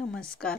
नमस्कार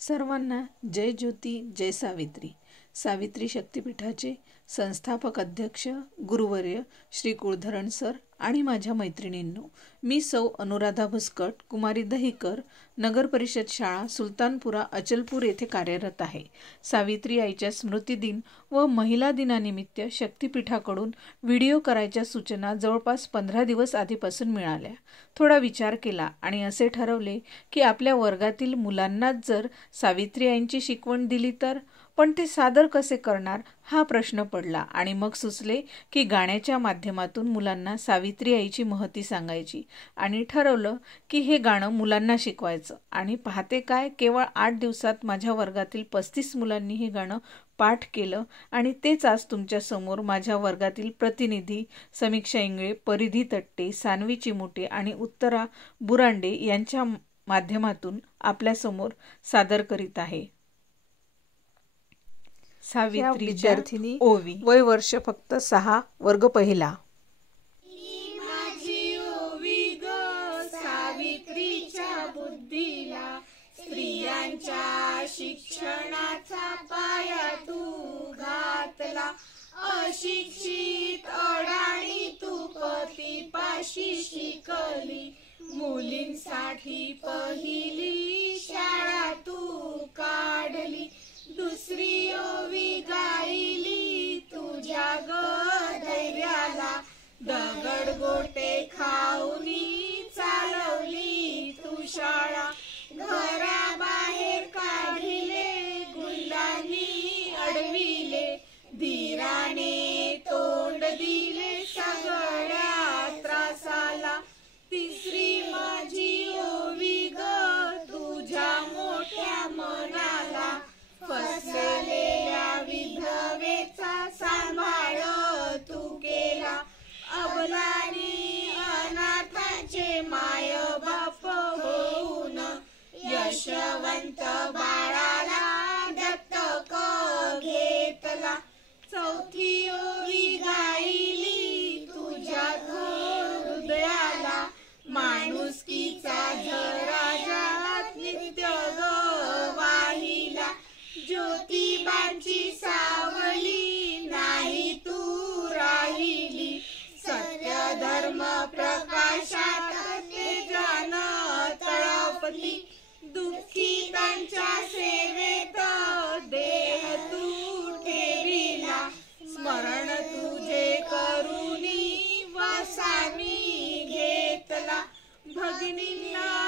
सर्वांना। जय ज्योती जय सावित्री। सावित्री शक्तिपीठाचे संस्थापक अध्यक्ष गुरुवर्य श्री कुळधरण सर आणि माझ्या मैत्रिणींनो, मी सौ अनुराधा भुस्कट, कुमारी दहिकर, नगर परिषद शाळा सुलतानपुरा अचलपूर येथे कार्यरत आहे। सावित्री आईच्या स्मृतिदिन व महिला दिनानिमित्त शक्तिपीठाकडून व्हिडिओ करायच्या सूचना जवळपास 15 दिवस आधीपासून मिळाल्या। थोडा विचार केला आणि असे ठरवले की आपल्या वर्गातील मुलांनाच जर सावित्री आईंची शिकवण दिली तर, पण ते सादर कसे करणार हा प्रश्न पडला आणि मग सुचले की गाण्याच्या माध्यमातून मुलांना सावित्री आईची महती सांगायची आणि ठरवलं की हे गाणं मुलांना शिकवायचं। आणि पाहते काय, केवळ 8 दिवसात माझ्या वर्गातील 35 मुलांनी हे गाणं पाठ केलं आणि तेच आज तुमच्या समोर माझ्या वर्गातील प्रतिनिधी समीक्षा इंगळे, परिधी तट्टे, सानवी चिमुटे आणि उत्तरा बुरांडे यांच्या माध्यमातून आपल्या समोर सादर करीत आहे। सावित्री विद्यार्थिनी ओवी, वय वर्ष फक्त 6, वर्ग पहिला। माझी ओवी ग सावित्रीच्या बुद्धीला, स्त्रियांच्या शिक्षणाचा पाया तू घातला। अशिक्षित अडाणी तू पतीपाशी शिकली, मुलींसाठी पहिली शाळा तू काढली। दुसरी ओवी गायली तुझ्या ग धैर्याला, दगड गोटे खाऊनी चालवली तू शाळा। घराबाहेर काढिले गुलांनी अडविले, धीराने तोंड दिले सगळ्या त्रासाला। तिसरी माझी ओवी ग तुझ्या मोठ्या मनाला, फसलेल्या विधवेचा सांभाळ तू केला। अबलानी अनाथाचे माय बाप होऊन, यशवंत बाळाला दत्तक घेतला। चौथी ओवी गायली तुझ्या थोर हृदयाला, माणुसकीचा झरा जगात नित्य वाहिला। ज्योतिबांची सावली नाही तू राहिली, सत्य धर्म प्रकाशात तेजान तळपली। दुःखितांच्या सेवेत देह तू ठेविला, स्मरण तुझे करुणी वसामी घेतला। भगिनींना